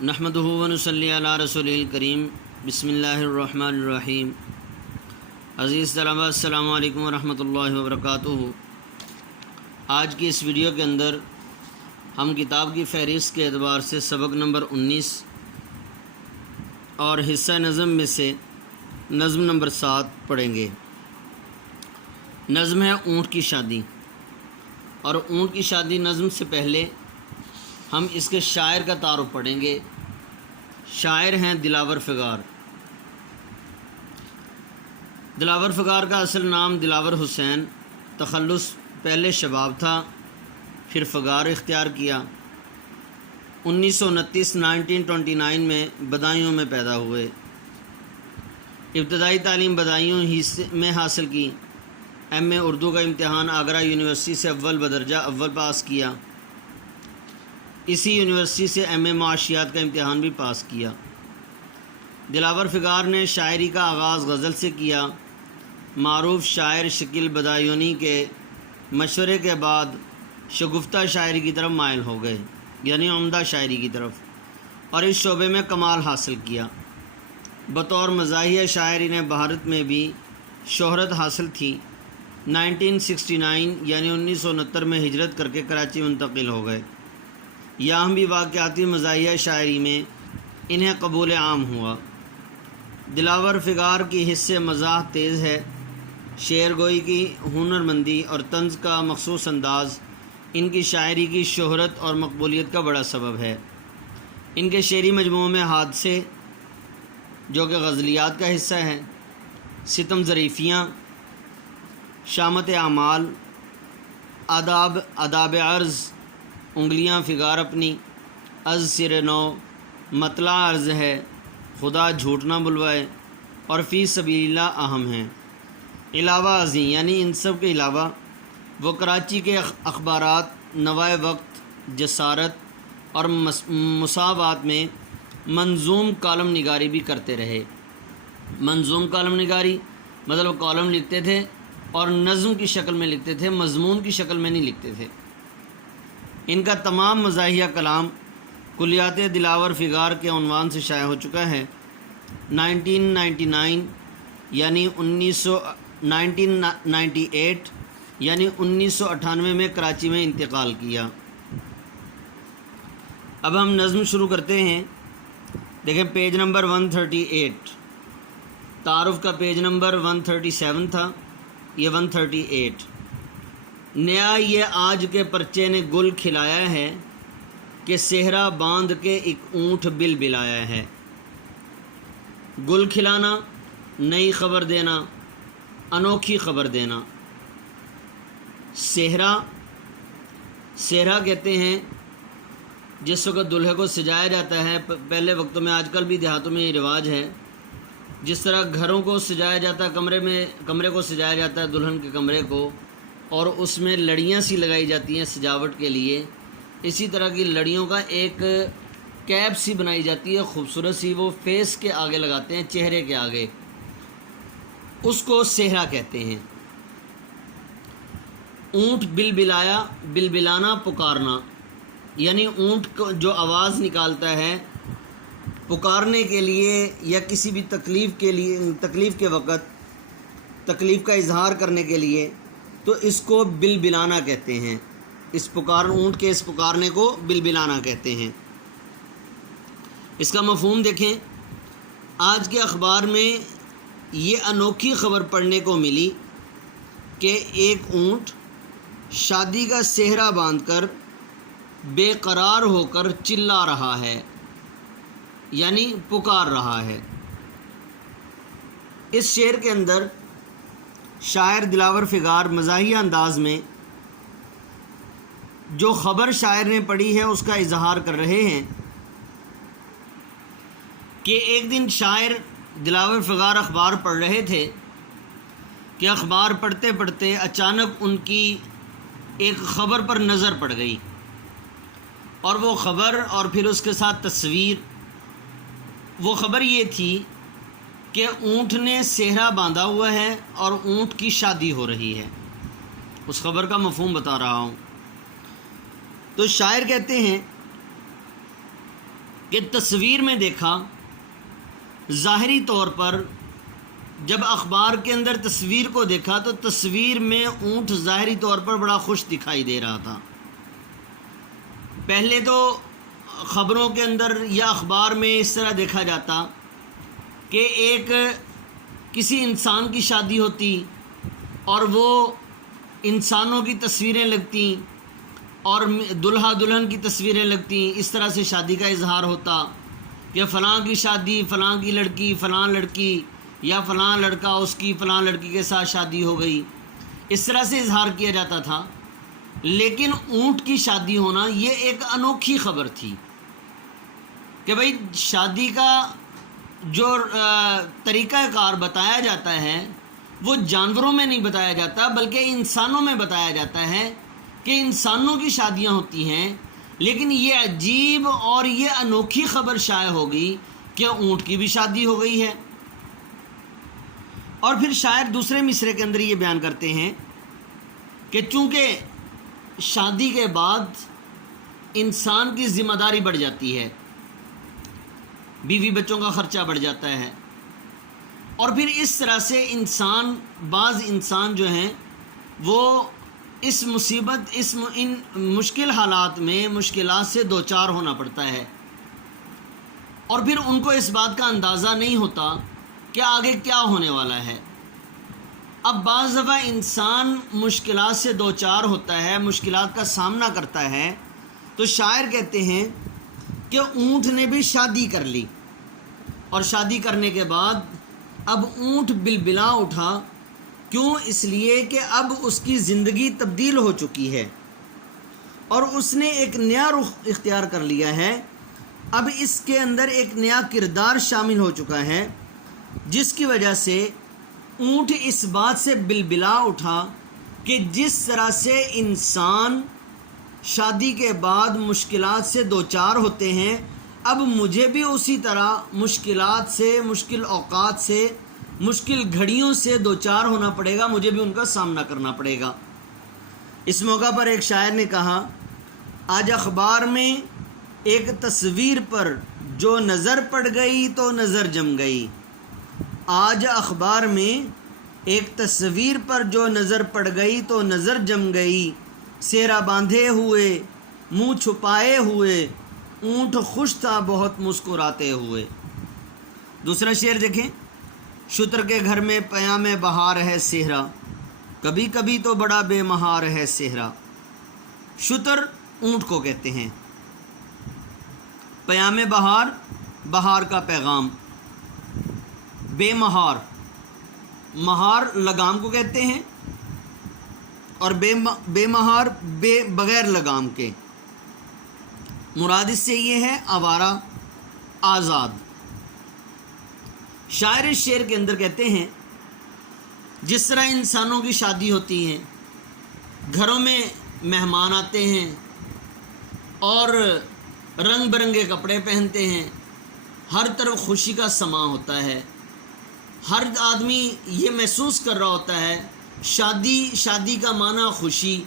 نحمدہ ونصلی علی رسولہ الکریم بسم اللہ الرحمن الرحیم۔ عزیز طلباء السلام علیکم ورحمۃ اللہ وبرکاتہ۔ آج کی اس ویڈیو کے اندر ہم کتاب کی فہرست کے اعتبار سے سبق نمبر 19 اور حصہ نظم میں سے نظم نمبر 7 پڑھیں گے۔ نظم ہے اونٹ کی شادی، اور اونٹ کی شادی نظم سے پہلے ہم اس کے شاعر کا تعارف پڑھیں گے۔ شاعر ہیں دلاور فغار۔ دلاور فغار کا اصل نام دلاور حسین تخلص پہلے شباب تھا، پھر فغار اختیار کیا۔ 1929 میں بدایوں میں پیدا ہوئے۔ ابتدائی تعلیم بدایوں ہی میں حاصل کی۔ ایم اے اردو کا امتحان آگرہ یونیورسٹی سے اول بدرجہ اول پاس کیا۔ اسی یونیورسٹی سے ایم اے معاشیات کا امتحان بھی پاس کیا۔ دلاور فغار نے شاعری کا آغاز غزل سے کیا۔ معروف شاعر شکیل بدایونی کے مشورے کے بعد شگفتہ شاعری کی طرف مائل ہو گئے، یعنی عمدہ شاعری کی طرف، اور اس شعبے میں کمال حاصل کیا۔ بطور مزاحیہ شاعر انہیں بھارت میں بھی شہرت حاصل تھی۔ 1969 یعنی 1969 میں ہجرت کر کے کراچی منتقل ہو گئے۔ یہاں بھی واقعاتی مزاحیہ شاعری میں انہیں قبول عام ہوا۔ دلاور فغار کی حصے مزاح تیز ہے۔ شعر گوئی کی ہنرمندی اور طنز کا مخصوص انداز ان کی شاعری کی شہرت اور مقبولیت کا بڑا سبب ہے۔ ان کے شعری مجموعوں میں حادثے، جو کہ غزلیات کا حصہ ہے، ستم ظریفیاں، شامت اعمال، آداب عرض، انگلیاں فغار اپنی، از سر نو، مطلع عرض ہے، خدا جھوٹ نہ بلوائے، اور فی سبیل اللہ اہم ہیں۔ علاوہ ازیں یعنی ان سب کے علاوہ وہ کراچی کے اخبارات، نوائے وقت، جسارت اور مساوات میں منظوم کالم نگاری بھی کرتے رہے۔ منظوم کالم نگاری مطلب کالم لکھتے تھے اور نظم کی شکل میں لکھتے تھے، مضمون کی شکل میں نہیں لکھتے تھے۔ ان کا تمام مزاحیہ کلام کلیات دلاور فغار کے عنوان سے شائع ہو چکا ہے۔ 1998 یعنی 1998 میں کراچی میں انتقال کیا۔ اب ہم نظم شروع کرتے ہیں۔ دیکھیں پیج نمبر 138، تعارف کا پیج نمبر 137 تھا، یہ 138۔ نیا یہ آج کے پرچے نے گل کھلایا ہے، کہ صحرا باندھ کے ایک اونٹ بل بلایا ہے۔ گل کھلانا، نئی خبر دینا، انوکھی خبر دینا۔ صحرا کہتے ہیں جس وقت دلہے کو سجایا جاتا ہے۔ پہلے وقتوں میں، آج کل بھی دیہاتوں میں یہ رواج ہے، جس طرح گھروں کو سجایا جاتا ہے، کمرے کو سجایا جاتا ہے، دلہن کے کمرے کو، اور اس میں لڑیاں سی لگائی جاتی ہیں سجاوٹ کے لیے، اسی طرح کی لڑیوں کا ایک کیپ سی بنائی جاتی ہے خوبصورت سی، وہ فیس کے آگے لگاتے ہیں، چہرے کے آگے، اس کو صحرا کہتے ہیں۔ اونٹ بل بلایا، بل بلانا پکارنا، یعنی اونٹ کو جو آواز نکالتا ہے پکارنے کے لیے یا کسی بھی تکلیف کے وقت تکلیف کا اظہار کرنے کے لیے، تو اس کو بل بلانا کہتے ہیں۔ اونٹ کے اس پکارنے کو بل بلانا کہتے ہیں۔ اس کا مفہوم دیکھیں، آج کے اخبار میں یہ انوکھی خبر پڑھنے کو ملی کہ ایک اونٹ شادی کا صحرا باندھ کر بے قرار ہو کر چلا رہا ہے، یعنی پکار رہا ہے۔ اس شعر کے اندر شاعر دلاور فغار مزاحیہ انداز میں جو خبر شاعر نے پڑھی ہے اس کا اظہار کر رہے ہیں کہ ایک دن شاعر دلاور فغار اخبار پڑھ رہے تھے کہ اخبار پڑھتے پڑھتے اچانک ان کی ایک خبر پر نظر پڑ گئی، اور وہ خبر اور پھر اس کے ساتھ تصویر، وہ خبر یہ تھی کہ اونٹ نے صحرا باندھا ہوا ہے اور اونٹ کی شادی ہو رہی ہے۔ اس خبر کا مفہوم بتا رہا ہوں۔ تو شاعر کہتے ہیں کہ تصویر میں دیکھا، ظاہری طور پر جب اخبار کے اندر تصویر کو دیکھا تو تصویر میں اونٹ ظاہری طور پر بڑا خوش دکھائی دے رہا تھا۔ پہلے تو خبروں کے اندر یا اخبار میں اس طرح دیکھا جاتا کہ ایک کسی انسان کی شادی ہوتی اور وہ انسانوں کی تصویریں لگتی اور دلہا دلہن کی تصویریں لگتی، اس طرح سے شادی کا اظہار ہوتا کہ فلاں کی شادی، فلاں کی لڑکی، فلاں لڑکی یا فلاں لڑکا اس کی فلاں لڑکی کے ساتھ شادی ہو گئی، اس طرح سے اظہار کیا جاتا تھا۔ لیکن اونٹ کی شادی ہونا یہ ایک انوکھی خبر تھی کہ بھئی شادی کا جو طریقہ کار بتایا جاتا ہے وہ جانوروں میں نہیں بتایا جاتا بلکہ انسانوں میں بتایا جاتا ہے کہ انسانوں کی شادیاں ہوتی ہیں، لیکن یہ عجیب اور یہ انوکھی خبر شائع ہوگی کہ اونٹ کی بھی شادی ہو گئی ہے۔ اور پھر شاعر دوسرے مصرعے کے اندر یہ بیان کرتے ہیں کہ چونکہ شادی کے بعد انسان کی ذمہ داری بڑھ جاتی ہے، بیوی بچوں کا خرچہ بڑھ جاتا ہے، اور پھر اس طرح سے بعض انسان جو ہیں وہ اس مصیبت ان مشکل حالات میں مشکلات سے دوچار ہونا پڑتا ہے، اور پھر ان کو اس بات کا اندازہ نہیں ہوتا کہ آگے کیا ہونے والا ہے۔ اب بعض دفعہ انسان مشکلات سے دوچار ہوتا ہے، مشکلات کا سامنا کرتا ہے، تو شاعر کہتے ہیں کہ اونٹ نے بھی شادی کر لی، اور شادی کرنے کے بعد اب اونٹ بلبلا اٹھا۔ کیوں؟ اس لیے کہ اب اس کی زندگی تبدیل ہو چکی ہے اور اس نے ایک نیا رخ اختیار کر لیا ہے۔ اب اس کے اندر ایک نیا کردار شامل ہو چکا ہے، جس کی وجہ سے اونٹ اس بات سے بلبلا اٹھا کہ جس طرح سے انسان شادی کے بعد مشکلات سے دوچار ہوتے ہیں، اب مجھے بھی اسی طرح مشکلات سے، مشکل اوقات سے، مشکل گھڑیوں سے دوچار ہونا پڑے گا، مجھے بھی ان کا سامنا کرنا پڑے گا۔ اس موقع پر ایک شاعر نے کہا، آج اخبار میں ایک تصویر پر جو نظر پڑ گئی تو نظر جم گئی۔ آج اخبار میں ایک تصویر پر جو نظر پڑ گئی تو نظر جم گئی، سہرا باندھے ہوئے منہ چھپائے ہوئے اونٹ خوش تھا بہت مسکراتے ہوئے۔ دوسرا شعر دیکھیں، شتر کے گھر میں پیام بہار ہے صحرا، کبھی کبھی تو بڑا بے مہار ہے صحرا۔ شتر اونٹ کو کہتے ہیں، پیام بہار، بہار کا پیغام، بے مہار، مہار لگام کو کہتے ہیں، اور بے مہار بغیر لگام کے، مراد اس سے یہ ہے آوارہ، آزاد۔ شاعر اس شعر کے اندر کہتے ہیں، جس طرح انسانوں کی شادی ہوتی ہے، گھروں میں مہمان آتے ہیں اور رنگ برنگے کپڑے پہنتے ہیں، ہر طرف خوشی کا سماں ہوتا ہے، ہر آدمی یہ محسوس کر رہا ہوتا ہے شادی کا معنی خوشی،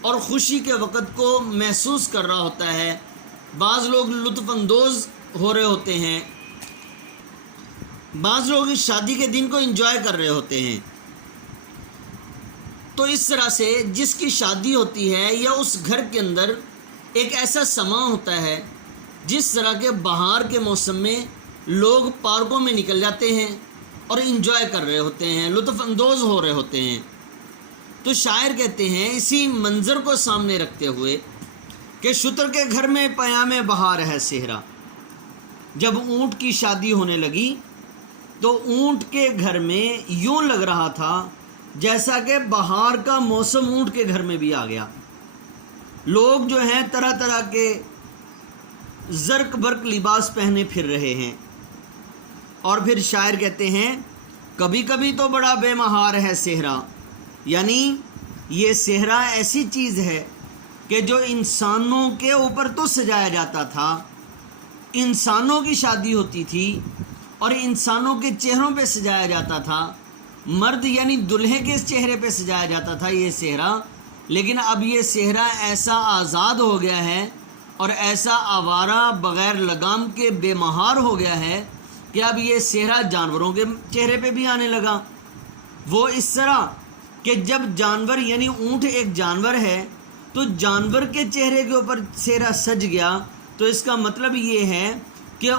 اور خوشی کے وقت کو محسوس کر رہا ہوتا ہے۔ بعض لوگ لطف اندوز ہو رہے ہوتے ہیں، بعض لوگ اس شادی کے دن کو انجوائے کر رہے ہوتے ہیں۔ تو اس طرح سے جس کی شادی ہوتی ہے یا اس گھر کے اندر ایک ایسا سماں ہوتا ہے، جس طرح کے بہار کے موسم میں لوگ پارکوں میں نکل جاتے ہیں اور انجوائے کر رہے ہوتے ہیں، لطف اندوز ہو رہے ہوتے ہیں۔ تو شاعر کہتے ہیں اسی منظر کو سامنے رکھتے ہوئے کہ شتر کے گھر میں پیام بہار ہے صحرا، جب اونٹ کی شادی ہونے لگی تو اونٹ کے گھر میں یوں لگ رہا تھا جیسا کہ بہار کا موسم اونٹ کے گھر میں بھی آ گیا۔ لوگ جو ہیں طرح طرح کے زرق برق لباس پہنے پھر رہے ہیں۔ اور پھر شاعر کہتے ہیں، کبھی کبھی تو بڑا بے مہار ہے صحرا، یعنی یہ صحرا ایسی چیز ہے کہ جو انسانوں کے اوپر تو سجایا جاتا تھا، انسانوں کی شادی ہوتی تھی اور انسانوں کے چہروں پہ سجایا جاتا تھا، مرد یعنی دلہے کے چہرے پہ سجایا جاتا تھا یہ صحرا، لیکن اب یہ صحرا ایسا آزاد ہو گیا ہے اور ایسا آوارہ بغیر لگام کے بے مہار ہو گیا ہے کہ اب یہ صحرا جانوروں کے چہرے پہ بھی آنے لگا۔ وہ اس طرح کہ جب جانور یعنی اونٹ ایک جانور ہے تو جانور کے چہرے کے اوپر صحرا سج گیا، تو اس کا مطلب یہ ہے کہ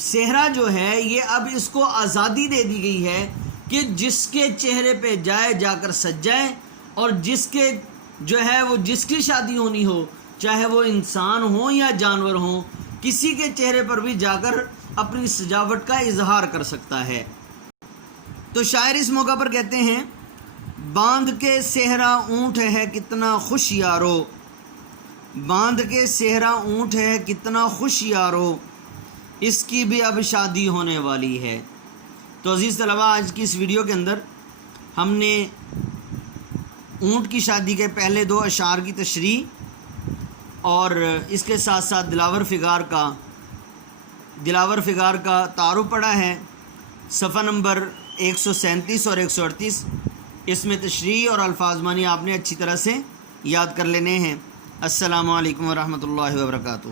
صحرا جو ہے یہ اب اس کو آزادی دے دی گئی ہے کہ جس کے چہرے پہ جا کر سج جائے، اور جس کے جو ہے وہ جس کی شادی ہونی ہو، چاہے وہ انسان ہو یا جانور ہو، کسی کے چہرے پر بھی جا کر اپنی سجاوٹ کا اظہار کر سکتا ہے۔ تو شاعر اس موقع پر کہتے ہیں، باندھ کے صحرا اونٹ ہے کتنا خوش یارو، باندھ کے صحرا اونٹ ہے کتنا خوش یارو، اس کی بھی اب شادی ہونے والی ہے۔ تو عزیز طلباء، آج کی اس ویڈیو کے اندر ہم نے اونٹ کی شادی کے پہلے 2 اشعار کی تشریح اور اس کے ساتھ ساتھ دلاور فگار کا تعارف پڑھا ہے۔ صفحہ نمبر 137 اور 138 اس میں تشریح اور الفاظ معنی آپ نے اچھی طرح سے یاد کر لینے ہیں۔ السلام علیکم ورحمۃ اللہ وبرکاتہ۔